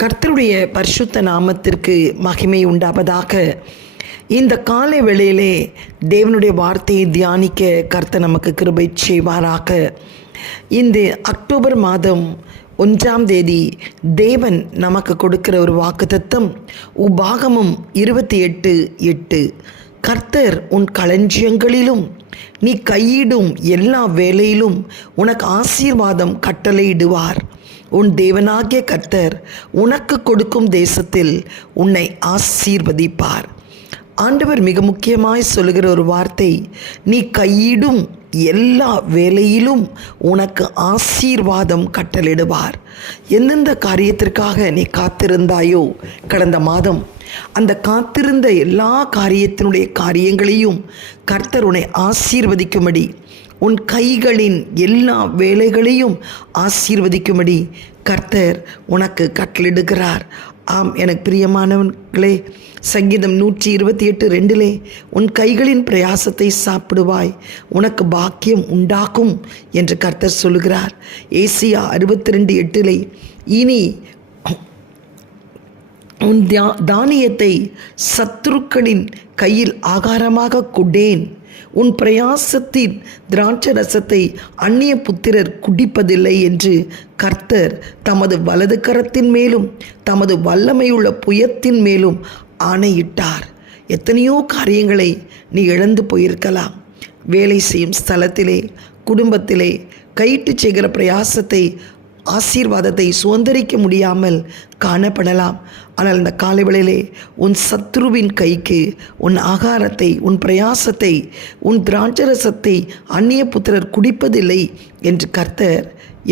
கர்த்தருடைய பரிசுத்த நாமத்திற்கு மகிமை உண்டாவதாக. இந்த காலை வேளையிலே தேவனுடைய வார்த்தையை தியானிக்க கர்த்தர் நமக்கு கிருபை செய்வாராக. இந்த அக்டோபர் மாதம் 1ஆம் தேதி தேவன் நமக்கு கொடுக்கிற ஒரு வாக்குத்தத்தம் உபாகமம் 28:8. கர்த்தர் உன் களஞ்சியங்களிலும் நீ கையிடும் எல்லா வேலையிலும் உனக்கு ஆசீர்வாதம் கட்டளையிடுவார். உன் தேவனாகிய கர்த்தர் உனக்கு கொடுக்கும் தேசத்தில் உன்னை ஆசீர்வதிப்பார். ஆண்டவர் மிக முக்கியமாய் சொல்லுகிற ஒரு வார்த்தை, நீ கையிடும் எல்லா வேலையிலும் உனக்கு ஆசீர்வாதம் கட்டளிடுவார். எந்தெந்த காரியத்திற்காக நீ காத்திருந்தாயோ கடந்த மாதம், அந்த காத்திருந்த எல்லா காரியங்களையும் கர்த்தர் உன்னை ஆசீர்வதிக்கும்படி, உன் கைகளின் எல்லா வேலைகளையும் ஆசீர்வதிக்கும்படி கர்த்தர் உனக்கு கட்டளிடுகிறார். ஆம், எனக்கு பிரியமானவர்களே, சங்கீதம் 128:2 உன் கைகளின் பிரயாசத்தை சாப்பிடுவாய், உனக்கு பாக்கியம் உண்டாகும் என்று கர்த்தர் சொல்லுகிறார். ஏசியா 62:8 இனி உன் தானியத்தை சத்துருக்களின் கையில் ஆகாரமாக கொண்டேன், உன் பிரயாசத்தின் திராட்சை ரசத்தை அந்நிய புத்திரர் குடிப்பதில்லை என்று கர்த்தர் தமது வலது கரத்தின் மேலும் தமது வல்லமையுள்ள புயத்தின் மேலும் ஆணையிட்டார். எத்தனையோ காரியங்களை நீ இழந்து போயிருக்கலாம். வேலை செய்யும் ஸ்தலத்திலே, குடும்பத்திலே கையிட்டு செய்கிற பிரயாசத்தை, ஆசீர்வாதத்தை சுதந்திரிக்க முடியாமல் காணப்படலாம். ஆனால் இந்த காலைவேளையிலே உன் சத்ருவின் கைக்கு உன் ஆகாரத்தை, உன் பிரயாசத்தை, உன் திராட்சரசத்தை அந்நிய புத்திரர் குடிப்பதில்லை என்று கர்த்தர்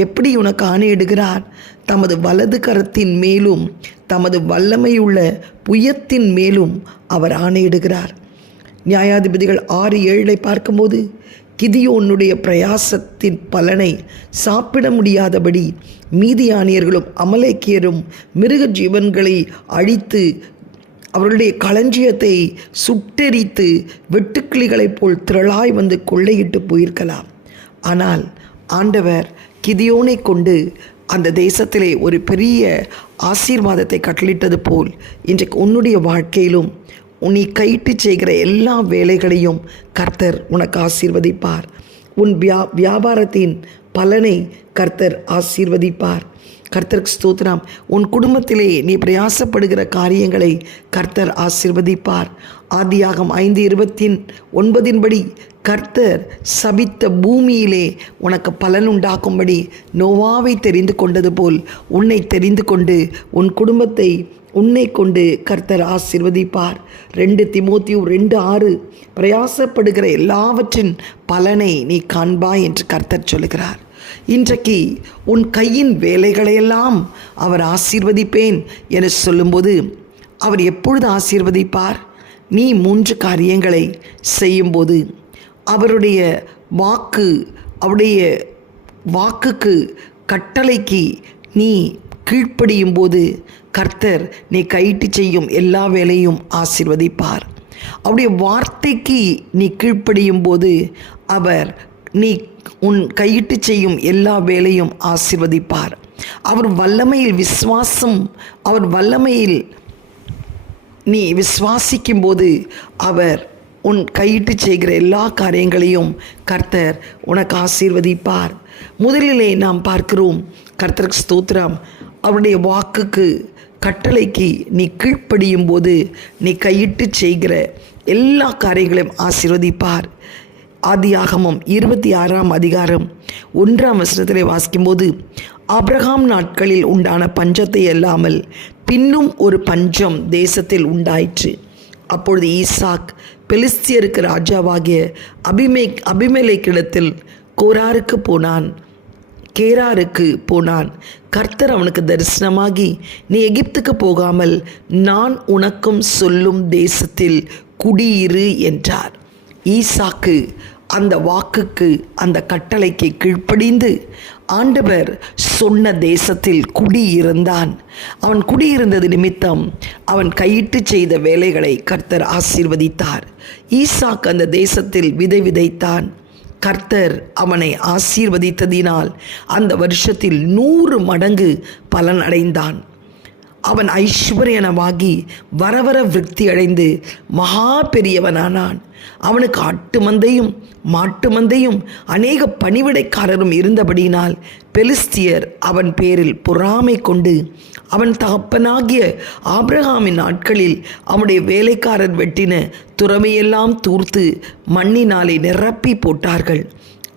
எப்படி உனக்கு ஆணையிடுகிறார்? தமது வலது கரத்தின் மேலும் தமது வல்லமையுள்ள புயத்தின் மேலும் அவர் ஆணையிடுகிறார். நியாயாதிபதிகள் 6:7 பார்க்கும்போது, கிதியோனுடைய பிரயாசத்தின் பலனை சாப்பிட முடியாதபடி மீதியானியர்களும் அமலேக்கியரும் மிருக ஜீவன்களை அழித்து அவர்களுடைய களஞ்சியத்தை சுட்டெரித்து வெட்டுக்கிளிகளைப் போல் திரளாய் வந்து கொள்ளையிட்டு போயிருக்கலாம். ஆனால் ஆண்டவர் கிதியோனை கொண்டு அந்த தேசத்திலே ஒரு பெரிய ஆசீர்வாதத்தை கட்டளிட்டது போல் இன்றைக்கு உன்னுடைய வாழ்க்கையிலும் நீ கையிட்டு செய்கிற எல்லா வேலைகளையும் கர்த்தர் உனக்கு ஆசீர்வதிப்பார். உன் வியாபாரத்தின் பலனை கர்த்தர் ஆசீர்வதிப்பார். கர்த்தருக்கு ஸ்தோத்திரம். உன் குடும்பத்திலே நீ பிரயாசப்படுகிற காரியங்களை கர்த்தர் ஆசீர்வதிப்பார். ஆதியாகமம் 5:29 கர்த்தர் சபித்த பூமியிலே உனக்கு பலன் உண்டாக்கும்படி நோவாவை தெரிந்து கொண்டது போல் உன்னை தெரிந்து கொண்டு உன் குடும்பத்தை உன்னை கொண்டு கர்த்தர் ஆசீர்வதிப்பார். 2 தீமோத்தேயு 2:6 பிரயாசப்படுகிற எல்லாவற்றின் பலனை நீ காண்பாய் என்று கர்த்தர் சொல்லுகிறார். இன்றைக்கு உன் கையின் வேலைகளையெல்லாம் அவர் ஆசீர்வதிப்பேன் என சொல்லும்போது அவர் எப்பொழுது ஆசீர்வதிப்பார்? நீ 3 காரியங்களை செய்யும்போது, அவருடைய வாக்குக்கு கட்டளைக்கு நீ கீழ்ப்படியும் போது கர்த்தர் நீ கையிட்டு செய்யும் எல்லா வேலையும் ஆசீர்வதிப்பார். அவருடைய வார்த்தைக்கு நீ கீழ்ப்படியும் போது நீ உன் கையிட்டு செய்யும் எல்லா வேலையும் ஆசீர்வதிப்பார். அவர் வல்லமையில் நீ விசுவாசிக்கும் போது அவர் உன் கையிட்டு செய்கிற எல்லா காரியங்களையும் கர்த்தர் உனக்கு ஆசீர்வதிப்பார். முதலிலே நாம் பார்க்கிறோம், கர்த்தருக்கு ஸ்தோத்திரம், அவருடைய வாக்குக்கு கட்டளைக்கு நீ கீழ்ப்படியும் போது நீ கையிட்டு செய்கிற எல்லா காரியங்களையும் ஆசீர்வதிப்பார். ஆதியாகமம் 26ஆம் அதிகாரம் 1ஆம் வசனத்திலே வாசிக்கும்போது, ஆபிரகாம் நாட்களில் உண்டான பஞ்சத்தை அல்லாமல் பின்னும் ஒரு பஞ்சம் தேசத்தில் உண்டாயிற்று. அப்பொழுது ஈசாக் பெலிஸ்தியருக்கு ராஜாவாகிய அபிமெலேக்கிடத்தில் கேராருக்கு போனான். கர்த்தர் அவனுக்கு தரிசனமாகி, நீ எகிப்துக்கு போகாமல் நான் உனக்கும் சொல்லும் தேசத்தில் குடியிரு என்றார். ஈசாக்கு அந்த வாக்குக்கு, அந்த கட்டளைக்கு கீழ்ப்படிந்து ஆண்டவர் சொன்ன தேசத்தில் குடியிருந்தான். அவன் குடியிருந்தது நிமித்தம் அவன் கையிட்டு செய்த வேலைகளை கர்த்தர் ஆசீர்வதித்தார். ஈசாக்கு அந்த தேசத்தில் விதை விதைத்தான். கர்த்தர் அவனை ஆசீர்வதித்ததினால் அந்த வருஷத்தில் 100 மடங்கு பலன் அடைந்தான். அவன் ஐஸ்வர்யனவாகி வரவர விருத்தி அடைந்து மகா பெரியவனானான். அவனுக்கு ஆட்டு மந்தையும் மாட்டு மந்தையும் அநேக பணிவிடைக்காரரும் இருந்தபடியினால் பெலிஸ்தியர் அவன் பேரில் பொறாமை கொண்டு அவன் தகப்பனாகிய ஆபிரகாமின் நாட்களில் அவனுடைய வேலைக்காரர் வெட்டின துறவையெல்லாம் தூர்த்து மண்ணினாலே நிரப்பி போட்டார்கள்.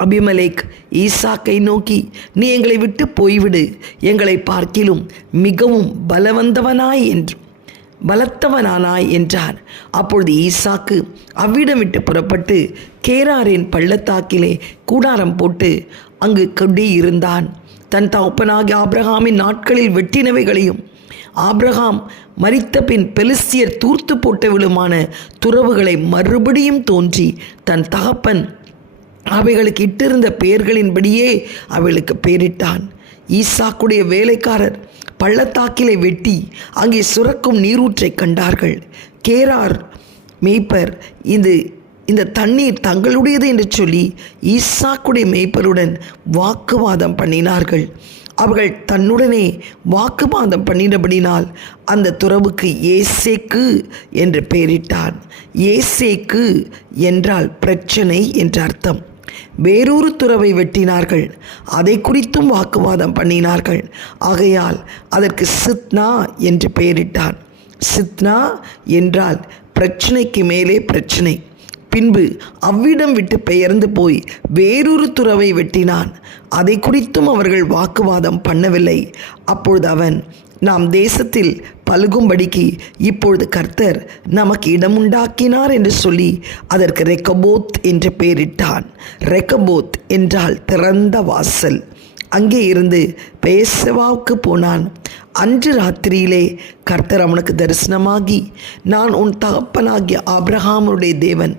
அபிமெலேக் ஈசாக்கை நோக்கி, நீ எங்களை விட்டு போய்விடு, எங்களை பார்க்கிலும் மிகவும் பலத்தவனானாய் என்றார். அப்பொழுது ஈசாக்கு அவ்விடம் விட்டு புறப்பட்டு கேராரின் பள்ளத்தாக்கிலே கூடாரம் போட்டு அங்கு குடியிருந்தான். தன் தகப்பனாகிய ஆபிரகாமின் நாட்களில் வெட்டினவைகளையும் ஆபிரகாம் மரித்த பின் பெலிஸ்தியர் தூர்த்து போட்டவளுமான துறவுகளை மறுபடியும் தோன்றி தன் தகப்பன் அவைகளுக்கு இட்டிருந்த பெயர்களின்படியே அவளுக்கு பெயரிட்டான். ஈசாக்குடைய வேலைக்காரர் பள்ளத்தாக்கிலே வெட்டி அங்கே சுரக்கும் நீரூற்றை கண்டார்கள். கேரார் மேய்ப்பர் இந்த தண்ணீர் தங்களுடையது என்று சொல்லி ஈசாக்குடைய மேய்ப்பருடன் வாக்குவாதம் பண்ணினார்கள். அவர்கள் தன்னுடனே வாக்குவாதம் பண்ணினபடினால் அந்த துறவுக்கு ஏசேக்கு என்று பெயரிட்டான். ஏசேக்கு என்றால் பிரச்சனை என்ற அர்த்தம். வேறொரு துறவை வெட்டினார்கள், அதை குறித்தும் வாக்குவாதம் பண்ணினார்கள். ஆகையால் அதற்கு சித்னா என்று பெயரிட்டான். சித்னா என்றால் பிரச்சனைக்கு மேலே பிரச்சனை. பின்பு அவ்விடம் விட்டு பெயர்ந்து போய் வேறொரு துறவை வெட்டினான், அதை குறித்தும் அவர்கள் வாக்குவாதம் பண்ணவில்லை. அப்பொழுது அவன், நாம் தேசத்தில் பலுகும்படிக்கு இப்பொழுது கர்த்தர் நமக்கு இடமுண்டாக்கினார் என்று சொல்லி அதற்கு ரெக்கபோத் என்று பெயரிட்டான். ரெக்கபோத் என்றால் திறந்த வாசல். அங்கே இருந்து பேசவாவுக்கு போனான். அன்று ராத்திரியிலே கர்த்தர் அவனுக்கு தரிசனமாகி, நான் உன் தகப்பனாகிய ஆபிரகாமுடைய தேவன்,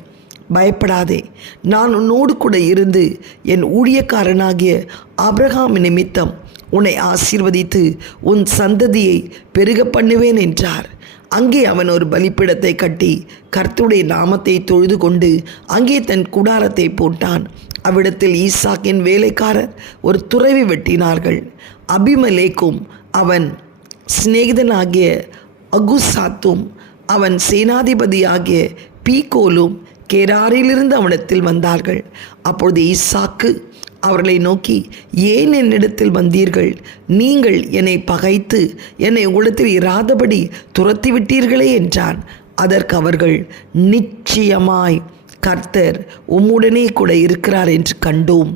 பயப்படாதே, நான் உன்னோடு கூட இருந்து என் ஊழியக்காரனாகிய ஆபிரகாம் நிமித்தம் உன்னை ஆசீர்வதித்து உன் சந்ததியை பெருக பண்ணுவேன் என்றார். அங்கே அவன் ஒரு பலிப்பீடத்தை கட்டி கர்த்தருடைய நாமத்தை தொழுது கொண்டு அங்கே தன் கூடாரத்தை போட்டான். அவ்விடத்தில் ஈசாக்கின் வேலைக்காரர் ஒரு துறவி வெட்டினார்கள். அபிமெலேக்கும் அவன் சிநேகிதனாகிய அகுசாத்தும் அவன் சேனாதிபதியாகிய பீகோலும் கேராரிலிருந்து அவனிடத்தில் வந்தார்கள். அப்பொழுது ஈசாக்கு அவர்களை நோக்கி, ஏன் என்னிடத்தில் வந்தீர்கள்? நீங்கள் என்னை பகைத்து என்னை உங்களிடத்தில் இராதபடி துரத்தி விட்டீர்களே என்றான். அதற்கு அவர்கள், நிச்சயமாய் கர்த்தர் உம்முடனே கூட இருக்கிறார் என்று கண்டோம்.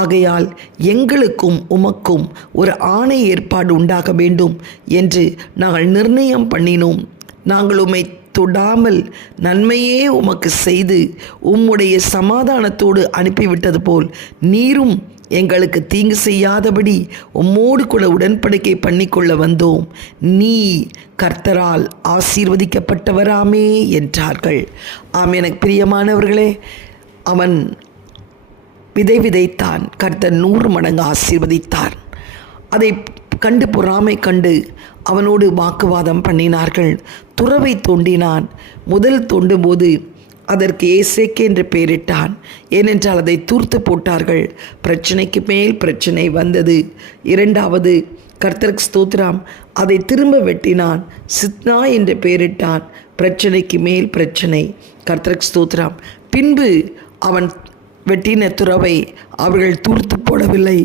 ஆகையால் எங்களுக்கும் உமக்கும் ஒரு ஆணை ஏற்பாடு உண்டாக வேண்டும் என்று நாங்கள் நிர்ணயம் பண்ணினோம். நாங்கள் உம்மை தொடாமல் நன்மையே உமக்கு செய்து உம்முடைய சமாதானத்தோடு அனுப்பிவிட்டது போல் நீரும் எங்களுக்கு தீங்கு செய்யாதபடி உம்மோடு கூட உடன்படிக்கை பண்ணிக்கொள்ள வந்தோம். நீ கர்த்தரால் ஆசீர்வதிக்கப்பட்டவராமே என்றார்கள். எனக்கு பிரியமானவர்களே, அவன் விதைத்தான், கர்த்தர் 100 மடங்கு ஆசீர்வதித்தார். அதை கண்டு பொறாமை கண்டு அவனோடு வாக்குவாதம் பண்ணினார்கள். துறவை தோண்டினான். முதல் தோண்டும்போது அதற்கு ஏசேக்கு என்று பெயரிட்டான். ஏனென்றால் அதை தூர்த்து போட்டார்கள். பிரச்சனைக்கு மேல் பிரச்சனை வந்தது. இரண்டாவது, கர்த்தருக்கு ஸ்தோத்திரம், அதை திரும்ப வெட்டினான். சித்னா என்று பெயரிட்டான். பிரச்சனைக்கு மேல் பிரச்சனை. கர்த்தருக்கு ஸ்தோத்திரம். பின்பு அவன் வெட்டின துறவை அவர்கள் தூர்த்து போடவில்லை.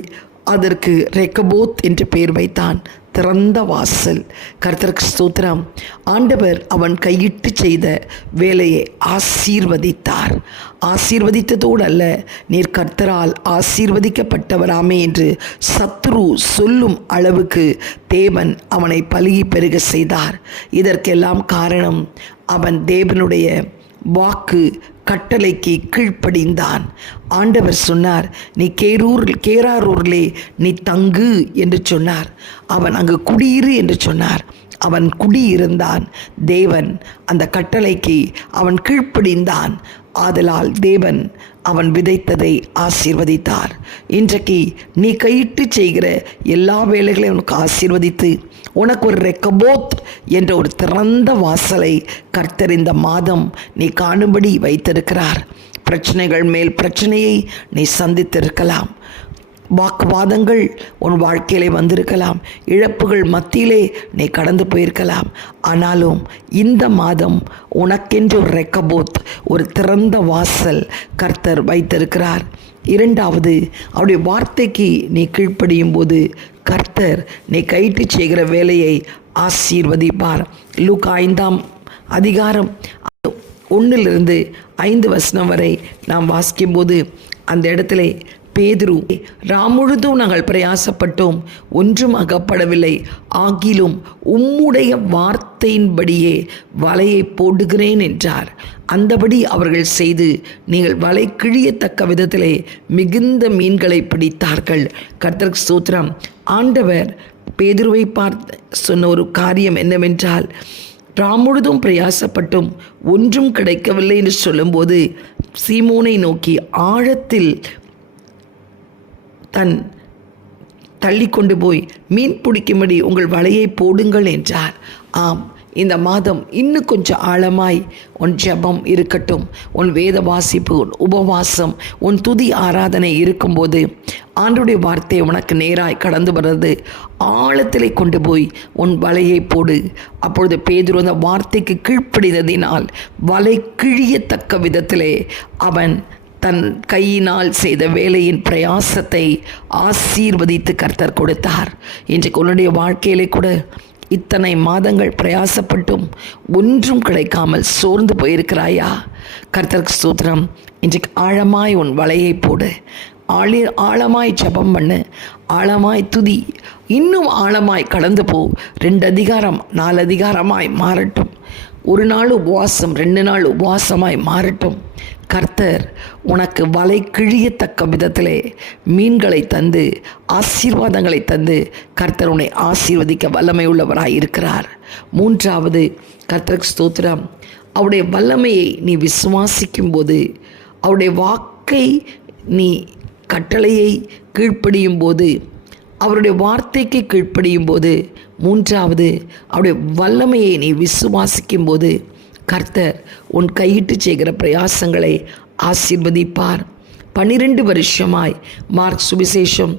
அதற்கு ரெக்கபோத் என்று பெயர் வைத்தான், திறந்த வாசல். கர்த்தருக்கு ஸ்தோத்திரம். ஆண்டவர் அவன் கையிட்டு செய்த வேலையை ஆசீர்வதித்தார். ஆசீர்வதித்ததோடு அல்ல, நீர் கர்த்தரால் ஆசீர்வதிக்கப்பட்டவராமே என்று சத்ரு சொல்லும் அளவுக்கு தேவன் அவனை பலுகி பெருக செய்தார். இதற்கெல்லாம் காரணம் அவன் தேவனுடைய வாக்கு கட்டளைக்கு கீழ்ப்படிந்தான். ஆண்டவர் சொன்னார், நீ கேராரூரிலே நீ தங்கு என்று சொன்னார். அவன் அங்கு குடியிரு என்று சொன்னார். அவன் குடியிருந்தான். தேவன் அந்த கட்டளைக்கு அவன் கீழ்ப்படிந்தான். ஆதலால் தேவன் அவன் விதைத்ததை ஆசீர்வதித்தார். இன்றைக்கு நீ கையிட்டு செய்கிற எல்லா வேலைகளையும் உனக்கு ஆசீர்வதித்து உனக்கு ஒரு ரெக்கபோத் என்ற ஒரு திறந்த வாசலை கர்த்தர் இந்த மாதம் நீ காணும்படி வைத்திருக்கிறார். பிரச்சனைகள் மேல் பிரச்சனையை நீ சந்தித்திருக்கலாம். வாக்குவாதங்கள் உன் வாழ்க்கையிலே வந்திருக்கலாம். இழப்புகள் மத்தியிலே நீ கடந்து போயிருக்கலாம். ஆனாலும் இந்த மாதம் உனக்கென்று ஒரு ரெக்கபோத், ஒரு திறந்த வாசல் கர்த்தர் வைத்திருக்கிறார். இரண்டாவது, அவருடைய வார்த்தைக்கு நீ கீழ்ப்படியும் போது கர்த்தர் நீ கைட்டு செய்கிற வேலையை ஆசீர்வதிப்பார். லூக்கா 5ஆம் அதிகாரம் 1-5 வரை நாம் வாசிக்கும்போது அந்த இடத்துல பேதுரு, ராமுழுதும் நாங்கள் பிரயாசப்பட்டோம், ஒன்றும் அகப்படவில்லை, ஆகிலும் உம்முடைய வார்த்தையின்படியே வலையை போடுகிறேன் என்றார். அந்தபடி அவர்கள் செய்து நீங்கள் வலை கிழியத்தக்க விதத்திலே மிகுந்த மீன்களை பிடித்தார்கள். கர்த்தருக்கு ஸ்தோத்திரம். ஆண்டவர் பேதுருவை பார்த்து சொன்ன ஒரு காரியம் என்னவென்றால், ராமுழுதும் பிரயாசப்பட்டும் ஒன்றும் கிடைக்கவில்லை என்று சொல்லும்போது சீமோனை நோக்கி ஆழத்தில் தள்ளி கொண்டு போய் மீன் பிடிக்கும்படி உங்கள் வலையை போடுங்கள் என்றார். ஆம், இந்த மாதம் இன்னும் கொஞ்சம் ஆழமாய் உன் ஜெபம் இருக்கட்டும், உன் வேத வாசிப்பு, உன் உபவாசம், உன் துதி ஆராதனை இருக்கும்போது ஆண்டவருடைய வார்த்தை உனக்கு நேராய் கடந்து வர்றது. ஆழத்திலே கொண்டு போய் உன் வலையை போடு. அப்பொழுது பேதுரு அந்த வார்த்தைக்கு கீழ்ப்படிந்ததினால் வலை கிழியத்தக்க விதத்திலே அவன் தன் கையினால் செய்த வேலையின் பிரயாசத்தை ஆசீர்வதித்து கர்த்தர் கொடுத்தார். இன்றைக்கு உன்னுடைய வாழ்க்கையிலே கூட இத்தனை மாதங்கள் பிரயாசப்பட்டும் ஒன்றும் கிடைக்காமல் சோர்ந்து போயிருக்கிறாயா? கர்த்தருக்கு ஸ்தோத்திரம். இன்றைக்கு ஆழமாய் உன் வலையை போடு, ஆழமாய் ஜெபம் பண்ணு, ஆழமாய் துதி, இன்னும் ஆழமாய் கடந்து போ. 2 அதிகாரம் 4 அதிகாரமாய் மாறட்டும். 1 நாள் உபவாசம் 2 நாள் உபவாசமாய் மாறட்டும். கர்த்தர் உனக்கு வலை கிழியத்தக்க விதத்திலே மீன்களை தந்து ஆசீர்வாதங்களை தந்து கர்த்தர் உன்னை ஆசீர்வதிக்க வல்லமை உள்ளவராய் இருக்கிறார். மூன்றாவது, கர்த்தருக்கு ஸ்தோத்திரம், அவருடைய வல்லமையை நீ விசுவாசிக்கும் போது, அவருடைய வாக்கை நீ கட்டளையை கீழ்ப்படியும் போது, அவருடைய வார்த்தைக்கு கீழ்ப்படியும் போது, மூன்றாவது அவருடைய வல்லமையை நீ விசுவாசிக்கும் போது கர்த்தர் உன் கையிட்டு செய்கிற பிரயாசங்களை ஆசீர்வதிப்பார். 12 வருஷமாய், மார்க் சுவிசேஷம்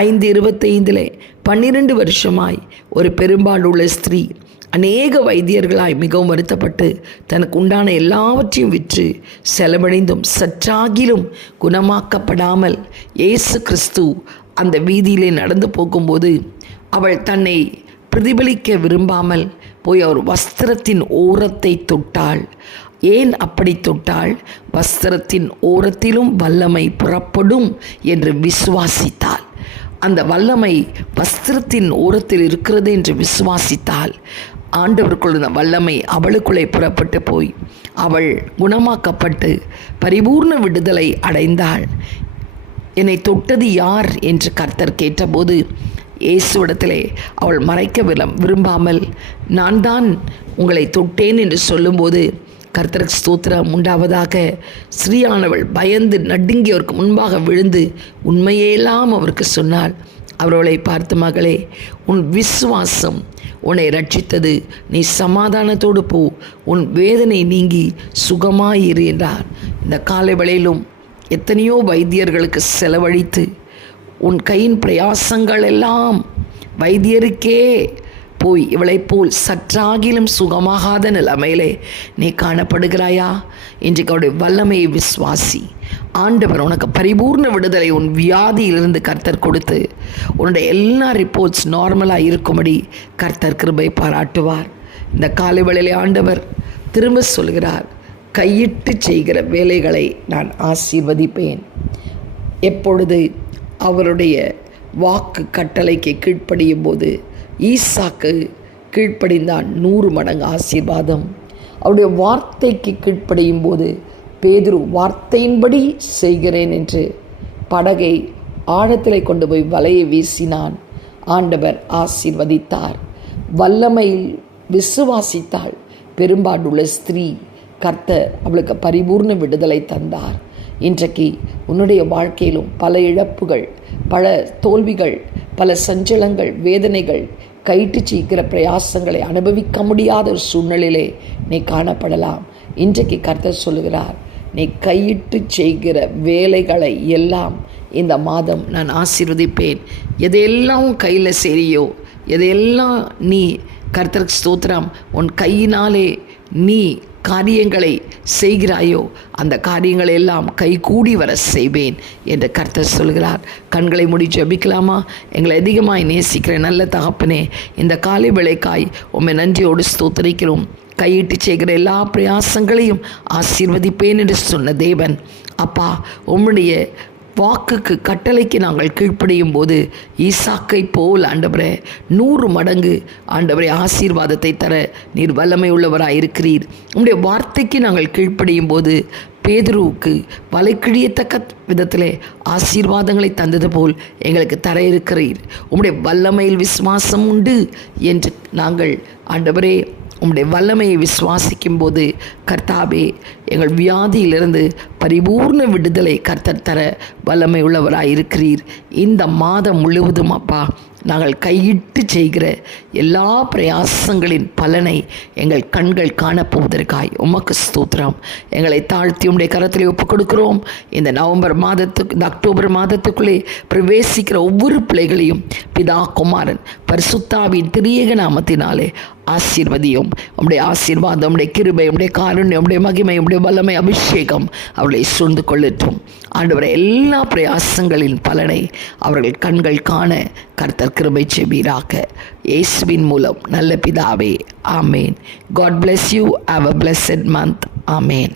5:25 12 வருஷமாய் ஒரு பெரும்பாலுள்ள ஸ்திரீ அநேக வைத்தியர்களாய் மிகவும் வருத்தப்பட்டு தனக்கு உண்டான எல்லாவற்றையும் விற்று செலவழிந்தும் சற்றாகிலும் குணமாக்கப்படாமல் இயேசு கிறிஸ்து அந்த வீதியிலே நடந்து போகும்போது அவள் தன்னை பிரதிபலிக்க விரும்பாமல் போய் அவர் வஸ்திரத்தின் ஓரத்தை தொட்டாள். ஏன் அப்படி தொட்டாள்? வஸ்திரத்தின் ஓரத்திலும் வல்லமை புறப்படும் என்று விசுவாசித்தாள். அந்த வல்லமை வஸ்திரத்தின் ஓரத்தில் இருக்கிறது என்று விசுவாசித்தாள். ஆண்டவருக்குள்ள இந்த வல்லமை அவளுக்குள்ளே புறப்பட்டு போய் அவள் குணமாக்கப்பட்டு பரிபூர்ண விடுதலை அடைந்தாள். என்னை தொட்டது யார் என்று கர்த்தர் கேட்டபோது இயேசுவிடத்திலே அவள் மறைக்க விரும்பாமல் நான் தான் உங்களை தொட்டேன் என்று சொல்லும்போது கர்த்தருக்கு ஸ்தோத்திரம் உண்டாவதாக. ஸ்ரீயானவள் பயந்து நடுங்கி அவருக்கு முன்பாக விழுந்து உண்மையெல்லாம் அவருக்கு சொன்னாள். அவர்களை பார்த்து, மகளே, உன் விசுவாசம் உன்னை ரட்சித்தது, நீ சமாதானத்தோடு போ, உன் வேதனை நீங்கி சுகமாயிரு என்றார். இந்த காலை வேளையிலும் எத்தனையோ வைத்தியர்களுக்கு செலவழித்து உன் கையின் பிரயாசங்கள் எல்லாம் வைத்தியருக்கே போய் இவளை போல் சற்றாகிலும் சுகமாகாத நிலைமையிலே நீ காணப்படுகிறாயா? இன்றைக்கு அவருடைய வல்லமையை விசுவாசி. ஆண்டவர் உனக்கு பரிபூர்ண விடுதலை உன் வியாதியிலிருந்து கர்த்தர் கொடுத்து உன்னுடைய எல்லா ரிப்போர்ட்ஸ் நார்மலாக இருக்கும்படி கர்த்தர் கிருபை பாராட்டுவார். இந்த காலை வேளையிலே ஆண்டவர் திரும்ப சொல்கிறார், கையிட்டு செய்கிற வேலைகளை நான் ஆசீர்வதிப்பேன். எப்பொழுது அவருடைய வாக்கு கட்டளைக்கு கீழ்ப்படியும் போது ஈசாக்கு கீழ்ப்படிந்தான் 100 மடங்கு ஆசீர்வாதம். அவருடைய வார்த்தைக்கு கீழ்ப்படியும் போது பேதுரு வார்த்தையின்படி செய்கிறேன் என்று படகை ஆழத்திலே கொண்டு போய் வலையை வீசினான். ஆண்டவர் ஆசீர்வதித்தார். வல்லமையில் விசுவாசித்தாள் பெரும்பாடுள்ள ஸ்திரீ. கர்த்தர் அவளுக்கு பரிபூர்ண விடுதலை தந்தார். இன்றைக்கு உன்னுடைய வாழ்க்கையிலும் பல இழப்புகள், பல தோல்விகள், பல சஞ்சலங்கள், வேதனைகள், கைட்டு சீக்கிர பிரயாசங்களை அனுபவிக்க முடியாத ஒரு சூழ்நிலையிலே நீ காணப்படலாம். இன்றைக்கு கர்த்தர் சொல்லுகிறார், நீ கையிட்டு செய்கிற வேலைகளை எல்லாம் இந்த மாதம் நான் ஆசீர்வதிப்பேன். எதையெல்லாம் கையில் சரியோ, எதையெல்லாம் நீ கர்த்தருக்கு ஸ்தோத்திரம் உன் கையினாலே நீ காரியங்களை செய்கிறாயோ அந்த காரியங்களை எல்லாம் கைகூடி வர செய்வேன் என்று கர்த்தர் சொல்கிறார். கண்களை மூடி ஜெபிக்கலாமா? எங்களை அதிகமாய் நேசிக்கிற நல்ல தகப்பனே, இந்த காலை வேளைக்காய் உம்மை நன்றியோடு ஸ்தோத்திரிக்கிறோம். கையிட்டு செய்கிற எல்லா பிரயாசங்களையும் ஆசீர்வதிப்பேன் என்று சொன்ன தேவன், அப்பா, உம்முடைய வாக்குக்கு கட்டளைக்கு நாங்கள் கீழ்ப்படியும் போது ஈசாக்கை போல் ஆண்டவரே 100 மடங்கு ஆண்டவரே ஆசீர்வாதத்தை தர நீர் வல்லமை உள்ளவராக இருக்கிறீர். உம்முடைய வார்த்தைக்கு நாங்கள் கீழ்ப்படியும் போது பேதுருவுக்கு வலை கிழியத்தக்க விதத்திலே ஆசீர்வாதங்களை தந்தது போல் எங்களுக்கு தர இருக்கிறீர். உம்முடைய வல்லமையில் விசுவாசம் உண்டு என்று நாங்கள் ஆண்டவரே உம்முடைய வல்லமையை விசுவாசிக்கும் போது கர்த்தாவே, எங்கள் வியாதியிலிருந்து பரிபூர்ண விடுதலை கர்த்தர் தர வல்லமை உள்ளவராக இருக்கிறீர். இந்த மாதம் முழுவதும் அப்பா, நாங்கள் கையிட்டு செய்கிற எல்லா பிரயாசங்களின் பலனை எங்கள் கண்கள் காணப்போவதற்காய் உமக்கு ஸ்தோத்திரம். எங்களை தாழ்த்தி உம்முடைய கரத்திலே ஒப்புக் கொடுக்கிறோம். இந்த நவம்பர் மாதத்துக்கு, இந்த அக்டோபர் மாதத்துக்குள்ளே பிரவேசிக்கிற ஒவ்வொரு பிள்ளைகளையும் பிதா, குமாரன், பரிசுத்தாவின் திரியேக நாமத்தினாலே ஆசீர்வதியும். உம்முடைய ஆசீர்வாதம், உம்முடைய கிருபை, உம்முடைய காருண்யம், உம்முடைய மகிமை, உம்முடைய வல்லமை, அபிஷேகம் அவர்களை சூழ்ந்து கொள்ளட்டும். ஆண்டவரை எல்லா பிரயாசங்களின் பலனை அவர்கள் கண்கள் காண கர்த்தர் கிருபை செய்வீராக. இயேசுவின் மூலம் நல்ல பிதாவே, ஆமேன். God bless you. Have a blessed month. Amen.